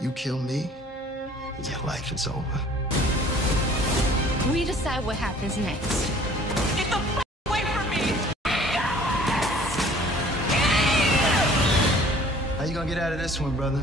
You kill me, your life is over. We decide what happens next. Get the f away from me! How you gonna get out of this one, brother?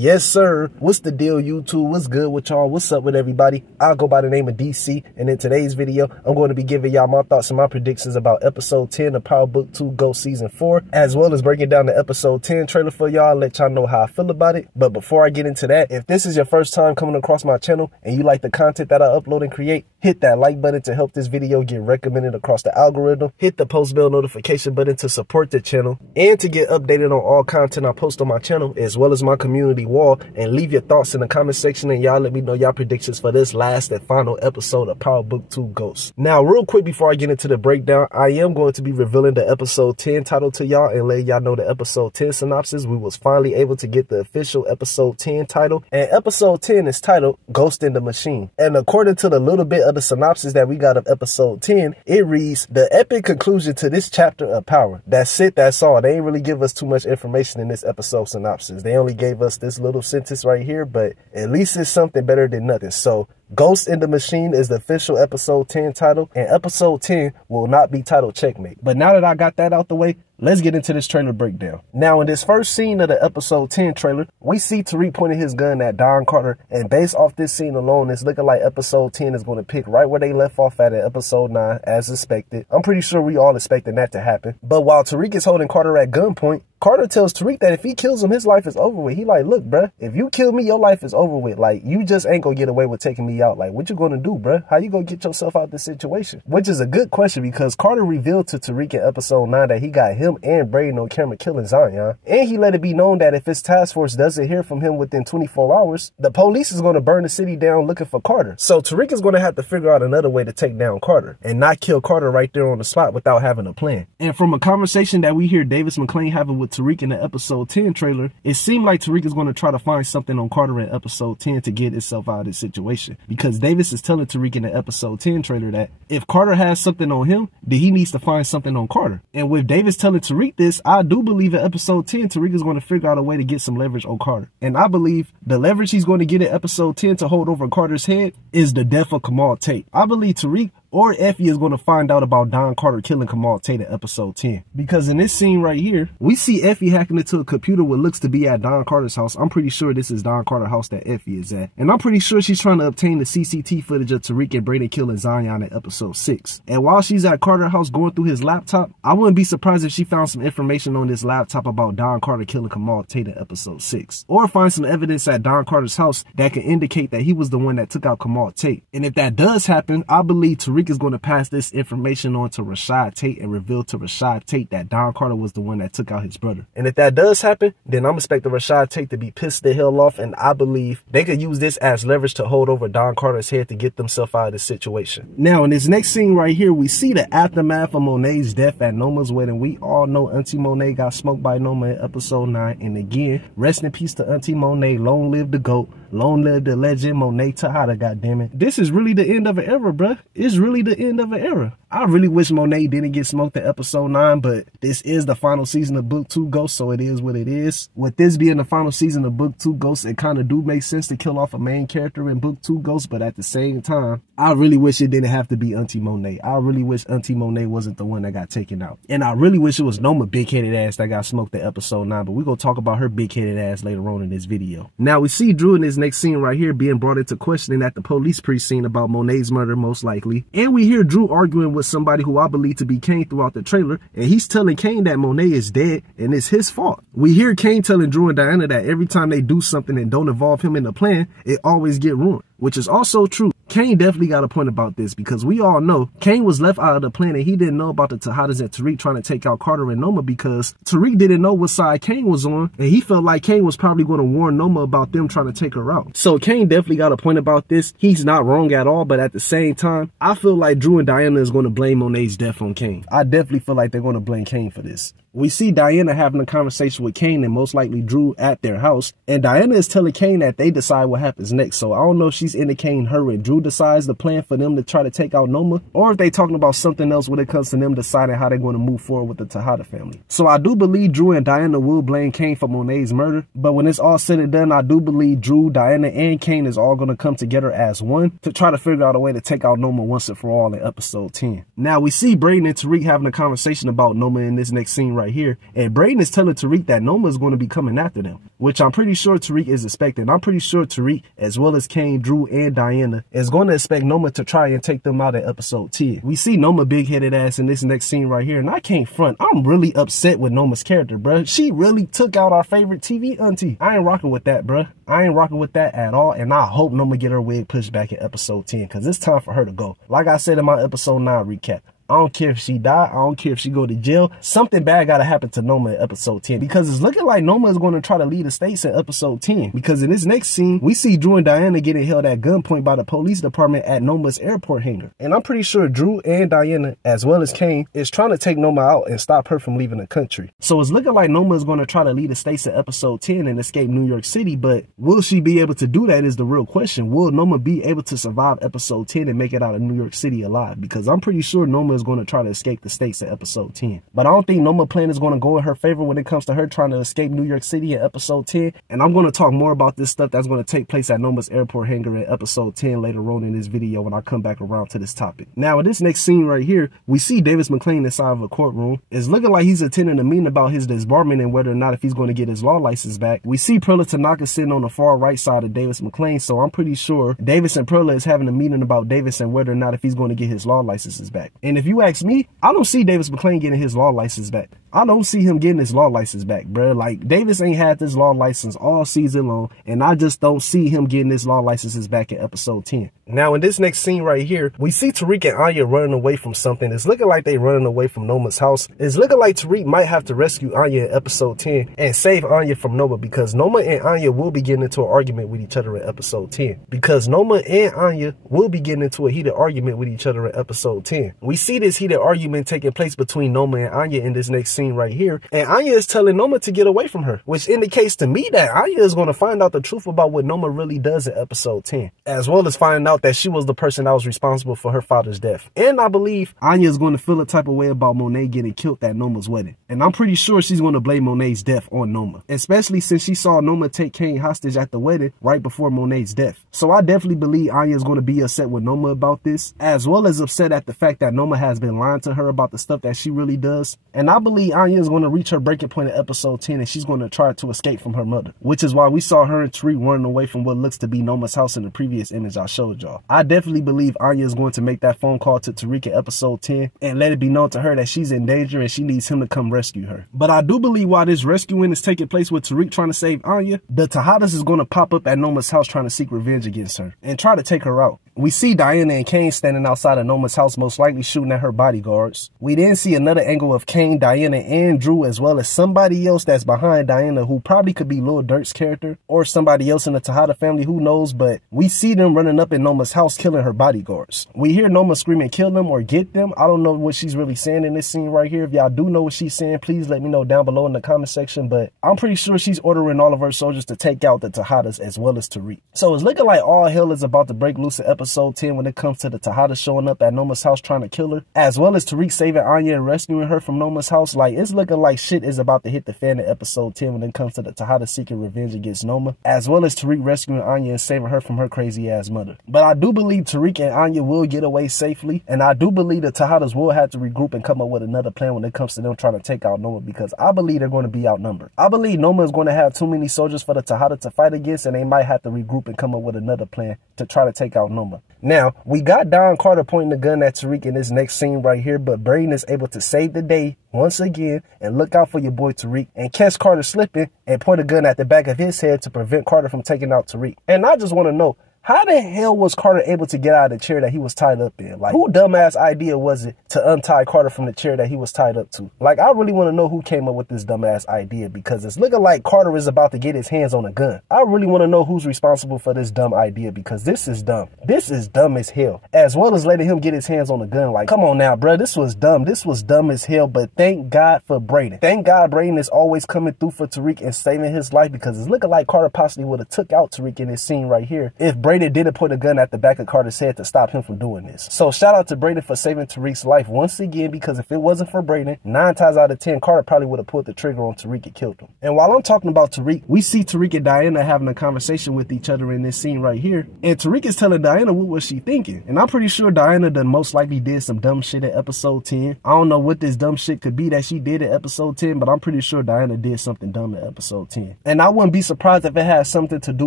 Yes, sir. What's the deal, YouTube? What's good with y'all? What's up with everybody? I'll go by the name of DC, and in today's video, I'm going to be giving y'all my thoughts and my predictions about episode 10 of Power Book 2 Ghost Season 4, as well as breaking down the episode 10 trailer for y'all, let y'all know how I feel about it. But before I get into that, if this is your first time coming across my channel and you like the content that I upload and create, hit that like button to help this video get recommended across the algorithm. Hit the post bell notification button to support the channel and to get updated on all content I post on my channel, as well as my community wall, and leave your thoughts in the comment section and y'all let me know y'all predictions for this last and final episode of Power Book 2 Ghosts. Now, real quick before I get into the breakdown, I am going to be revealing the episode 10 title to y'all and let y'all know the episode 10 synopsis. We was finally able to get the official episode 10 title, and episode 10 is titled Ghost in the Machine. And according to the little bit of the synopsis that we got of episode 10, it reads, the epic conclusion to this chapter of Power. That's it, that's all. They ain't really give us too much information in this episode synopsis. They only gave us this little sentence right here, but at least it's something better than nothing. So Ghost in the Machine is the official episode 10 title, and episode 10 will not be titled Checkmate. But now that I got that out the way, let's get into this trailer breakdown. Now, in this first scene of the episode 10 trailer, we see Tariq pointing his gun at Don Carter, and based off this scene alone, it's looking like episode 10 is going to pick right where they left off at in episode 9, as expected. I'm pretty sure we all expecting that to happen. But while Tariq is holding Carter at gunpoint, Carter tells Tariq that if he kills him, his life is over with. He like, look, bruh, if you kill me, your life is over with. Like, you just ain't gonna get away with taking me out. Like, what you gonna do, bruh? How you gonna get yourself out of this situation? Which is a good question, because Carter revealed to Tariq in episode 9 that he got him and Braden on camera killing Zion. And he let it be known that if his task force doesn't hear from him within 24 hours, the police is gonna burn the city down looking for Carter. So Tariq is gonna have to figure out another way to take down Carter and not kill Carter right there on the spot without having a plan. And from a conversation that we hear Davis McClain having with Tariq in the episode 10 trailer, it seemed like Tariq is going to try to find something on Carter in episode 10 to get himself out of this situation, because Davis is telling Tariq in the episode 10 trailer that if Carter has something on him, then he needs to find something on Carter. And with Davis telling Tariq this, I do believe in episode 10 Tariq is going to figure out a way to get some leverage on Carter. And I believe the leverage he's going to get in episode 10 to hold over Carter's head is the death of Kamal Tate. I believe Tariq or Effie is going to find out about Don Carter killing Kamal Tate in episode 10. Because in this scene right here, we see Effie hacking into a computer what looks to be at Don Carter's house. I'm pretty sure this is Don Carter's house that Effie is at. And I'm pretty sure she's trying to obtain the CCTV footage of Tariq and Braden killing Zion in episode 6. And while she's at Carter's house going through his laptop, I wouldn't be surprised if she found some information on this laptop about Don Carter killing Kamal Tate in episode 6. Or find some evidence at Don Carter's house that can indicate that he was the one that took out Kamal Tate. And if that does happen, I believe Tariq is going to pass this information on to Rashad Tate and reveal to Rashad Tate that Don Carter was the one that took out his brother. And if that does happen, then I'm expecting Rashad Tate to be pissed the hell off, and I believe they could use this as leverage to hold over Don Carter's head to get themselves out of this situation. Now, in this next scene right here, we see the aftermath of Monet's death at Noma's wedding. We all know Auntie Monet got smoked by Noma in episode 9, and again, rest in peace to Auntie Monet. Long live the GOAT. Long live the legend Monet Tejada, goddammit. This is really the end of an era, bruh. It's really the end of an era. I really wish Monet didn't get smoked in episode 9, but this is the final season of Book 2 Ghosts, so it is what it is. With this being the final season of Book 2 Ghosts, it kind of do make sense to kill off a main character in Book 2 Ghosts, but at the same time, I really wish it didn't have to be Auntie Monet. I really wish Auntie Monet wasn't the one that got taken out. And I really wish it was Noma big-headed ass that got smoked in episode 9, but we're going to talk about her big-headed ass later on in this video. Now, we see Drew in this next scene right here being brought into questioning at the police precinct about Monet's murder, most likely. And we hear Drew arguing with somebody who I believe to be Kane throughout the trailer, and he's telling Kane that Monet is dead and it's his fault. We hear Kane telling Drew and Diana that every time they do something and don't involve him in the plan, it always get ruined, which is also true. Kane definitely got a point about this, because we all know Kane was left out of the plan and he didn't know about the Tejadas and Tariq trying to take out Carter and Noma, because Tariq didn't know what side Kane was on, and he felt like Kane was probably going to warn Noma about them trying to take her out. So Kane definitely got a point about this. He's not wrong at all, but at the same time, I feel like Drew and Diana is going to blame Monet's death on Kane. I definitely feel like they're going to blame Kane for this. we see Diana having a conversation with Kane and most likely Drew at their house. And Diana is telling Kane that they decide what happens next. So I don't know if she's indicating her and Drew decides the plan for them to try to take out Noma, or if they talking about something else when it comes to them deciding how they're going to move forward with the Tejada family. So I do believe Drew and Diana will blame Kane for Monet's murder. But when it's all said and done, I do believe Drew, Diana, and Kane is all going to come together as one to try to figure out a way to take out Noma once and for all in episode 10. Now we see Brayden and Tariq having a conversation about Noma in this next scene right here. And Brayden is telling Tariq that Noma is going to be coming after them, which I'm pretty sure Tariq is expecting. I'm pretty sure Tariq, as well as Kane, Drew, and Diana, is going to expect Noma to try and take them out in episode 10. We see Noma big-headed ass in this next scene right here, and I can't front. I'm really upset with Noma's character, bruh. She really took out our favorite TV auntie. I ain't rocking with that, bruh. I ain't rocking with that at all, and I hope Noma get her wig pushed back in episode 10, because it's time for her to go. Like I said in my episode 9 recap, I don't care if she die. I don't care if she go to jail. Something bad got to happen to Noma in episode 10, because it's looking like Noma is going to try to lead the states in episode 10, because in this next scene, we see Drew and Diana getting held at gunpoint by the police department at Noma's airport hangar. And I'm pretty sure Drew and Diana, as well as Kane, is trying to take Noma out and stop her from leaving the country. So it's looking like Noma is going to try to lead the states in episode 10 and escape New York City, but will she be able to do that is the real question. Will Noma be able to survive episode 10 and make it out of New York City alive? Because I'm pretty sure Noma is going to try to escape the states in episode 10. But I don't think Noma's plan is going to go in her favor when it comes to her trying to escape New York City in episode 10. And I'm going to talk more about this stuff that's going to take place at Noma's airport hangar in episode 10 later on in this video when I come back around to this topic. Now, in this next scene right here, we see Davis McClain inside of a courtroom. It's looking like he's attending a meeting about his disbarment and whether or not if he's going to get his law license back. We see Perla Tanaka sitting on the far right side of Davis McClain, so I'm pretty sure Davis and Perla is having a meeting about Davis and whether or not if he's going to get his law licenses back. And if you ask me, I don't see Davis McClain getting his law license back. I don't see him getting his law license back, bruh. Like, Davis ain't had this law license all season long, and I just don't see him getting his law licenses back in episode 10. Now, in this next scene right here, we see Tariq and Anya running away from something. It's looking like they running away from Noma's house. It's looking like Tariq might have to rescue Anya in episode 10 and save Anya from Noma, because Noma and Anya will be getting into an argument with each other in episode 10. Because Noma and Anya will be getting into a heated argument with each other in episode 10. We see this heated argument taking place between Noma and Anya in this next scene right here, and Anya is telling Noma to get away from her, which indicates to me that Anya is going to find out the truth about what Noma really does in episode 10, as well as finding out that she was the person that was responsible for her father's death. And I believe Anya is going to feel a type of way about Monet getting killed at Noma's wedding, and I'm pretty sure she's going to blame Monet's death on Noma, especially since she saw Noma take Kane hostage at the wedding right before Monet's death. So I definitely believe Anya is going to be upset with Noma about this, as well as upset at the fact that Noma has been lying to her about the stuff that she really does. And I believe Anya is going to reach her breaking point in episode 10, and she's going to try to escape from her mother, which is why we saw her and Tariq running away from what looks to be Noma's house in the previous image I showed y'all. I definitely believe Anya is going to make that phone call to Tariq in episode 10 and let it be known to her that she's in danger and she needs him to come rescue her. But I do believe while this rescuing is taking place with Tariq trying to save Anya, the Tejadas is going to pop up at Noma's house trying to seek revenge against her and try to take her out. We see Diana and Kane standing outside of Noma's house, most likely shooting at her bodyguards. We then see another angle of Kane, Diana, and Drew, as well as somebody else that's behind Diana, who probably could be Lil Durk's character or somebody else in the Tejada family, who knows, but we see them running up in Noma's house killing her bodyguards. We hear Noma screaming, kill them or get them. I don't know what she's really saying in this scene right here. If y'all do know what she's saying, please let me know down below in the comment section, but I'm pretty sure she's ordering all of her soldiers to take out the Tejadas as well as Tariq. So it's looking like all hell is about to break loose in episode 10 when it comes to the Tejada showing up at Noma's house trying to kill her, as well as Tariq saving Anya and rescuing her from Noma's house. Like, it's looking like shit is about to hit the fan in episode 10 when it comes to the Tejada seeking revenge against Noma, as well as Tariq rescuing Anya and saving her from her crazy ass mother. But I do believe Tariq and Anya will get away safely, and I do believe the Tejadas will have to regroup and come up with another plan when it comes to them trying to take out Noma, because I believe they're going to be outnumbered. I believe Noma is going to have too many soldiers for the Tejada to fight against, and they might have to regroup and come up with another plan to try to take out Noma. Now, we got Don Carter pointing the gun at Tariq in this next scene right here, but Brayden is able to save the day once again and look out for your boy Tariq and catch Carter slipping and point a gun at the back of his head to prevent Carter from taking out Tariq. And I just want to know, How the hell was Carter able to get out of the chair that he was tied up in? Like, who dumbass idea was it to untie Carter from the chair that he was tied up to? Like, I really want to know who came up with this dumbass idea, because it's looking like Carter is about to get his hands on a gun. I really want to know who's responsible for this dumb idea, because this is dumb. This is dumb as hell. As well as letting him get his hands on a gun. Like, come on now, bro. This was dumb. This was dumb as hell, but thank God for Brayden. Thank God Brayden is always coming through for Tariq and saving his life, because it's looking like Carter possibly would have took out Tariq in this scene right here if Brayden didn't put a gun at the back of Carter's head to stop him from doing this. So shout out to Brayden for saving Tariq's life once again, because if it wasn't for Brayden, 9 times out of 10, Carter probably would have pulled the trigger on Tariq and killed him. And while I'm talking about Tariq, we see Tariq and Diana having a conversation with each other in this scene right here. And Tariq is telling Diana what was she thinking. And I'm pretty sure Diana done most likely did some dumb shit in episode 10. I don't know what this dumb shit could be that she did in episode 10, but I'm pretty sure Diana did something dumb in episode 10. And I wouldn't be surprised if it had something to do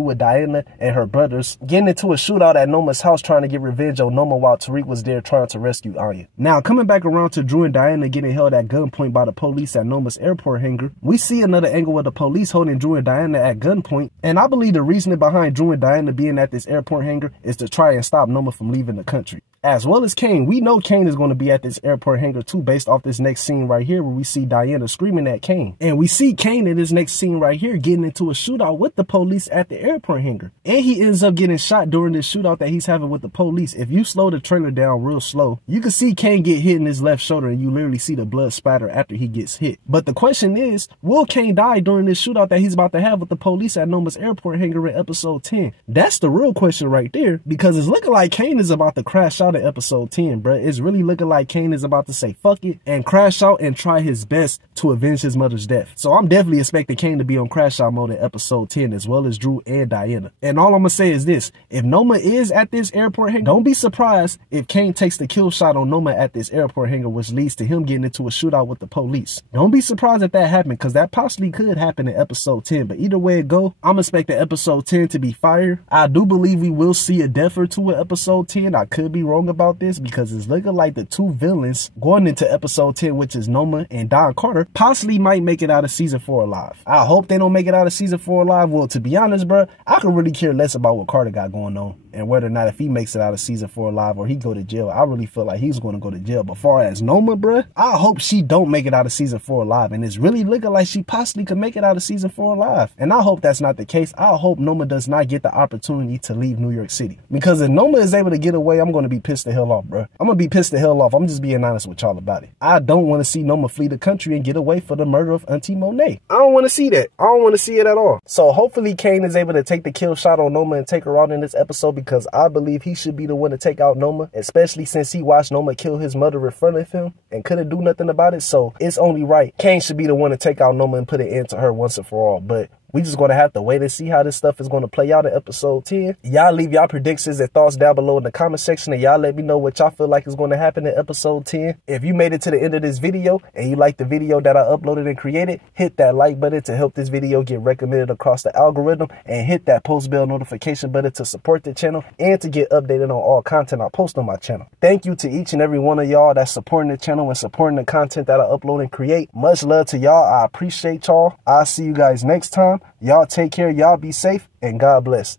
with Diana and her brothers getting into a shootout at Noma's house trying to get revenge on Noma while Tariq was there trying to rescue Anya. Now, coming back around to Drew and Diana getting held at gunpoint by the police at Noma's airport hangar, we see another angle of the police holding Drew and Diana at gunpoint. And I believe the reasoning behind Drew and Diana being at this airport hangar is to try and stop Noma from leaving the country. As well as Kane. We know Kane is going to be at this airport hangar too, based off this next scene right here where we see Diana screaming at Kane. And we see Kane in this next scene right here getting into a shootout with the police at the airport hangar. And he ends up getting shot during this shootout that he's having with the police. If you slow the trailer down real slow, you can see Kane get hit in his left shoulder and you literally see the blood spatter after he gets hit. But the question is, will Kane die during this shootout that he's about to have with the police at Noma's airport hangar in episode 10? That's the real question right there, because it's looking like Kane is about to crash out in episode 10, bruh. It's really looking like Kane is about to say fuck it and crash out and try his best to avenge his mother's death. So I'm definitely expecting Kane to be on crash out mode in episode 10, as well as Drew and Diana. And all I'm gonna say is this: if Noma is at this airport hangar, don't be surprised if Kane takes the kill shot on Noma at this airport hangar, which leads to him getting into a shootout with the police. Don't be surprised if that happened, because that possibly could happen in episode 10. But either way it go, I'm expecting episode 10 to be fire. I do believe we will see a death or two in episode 10. I could be wrong about this, because it's looking like the two villains going into episode 10, which is Noma and Don Carter, possibly might make it out of season 4 alive. I hope they don't make it out of season 4 alive. Well, to be honest, bro, I could really care less about what Carter got going on and whether or not if he makes it out of season 4 alive or he go to jail. I really feel like he's going to go to jail. But far as Noma, bruh, I hope she don't make it out of season 4 alive. And it's really looking like she possibly could make it out of season 4 alive. And I hope that's not the case. I hope Noma does not get the opportunity to leave New York City. Because if Noma is able to get away, I'm going to be pissed the hell off, bruh. I'm going to be pissed the hell off. I'm just being honest with y'all about it. I don't want to see Noma flee the country and get away for the murder of Auntie Monet. I don't want to see that. I don't want to see it at all. So hopefully Kane is able to take the kill shot on Noma and take her out in this episode, because I believe he should be the one to take out Noma, especially since he watched Noma kill his mother in front of him and couldn't do nothing about it. So it's only right. Kane should be the one to take out Noma and put an end to her once and for all. But we just going to have to wait and see how this stuff is going to play out in episode 10. Y'all leave y'all predictions and thoughts down below in the comment section, and y'all let me know what y'all feel like is going to happen in episode 10. If you made it to the end of this video and you like the video that I uploaded and created, hit that like button to help this video get recommended across the algorithm, and hit that post bell notification button to support the channel and to get updated on all content I post on my channel. Thank you to each and every one of y'all that's supporting the channel and supporting the content that I upload and create. Much love to y'all. I appreciate y'all. I'll see you guys next time. Y'all take care, y'all be safe, and God bless.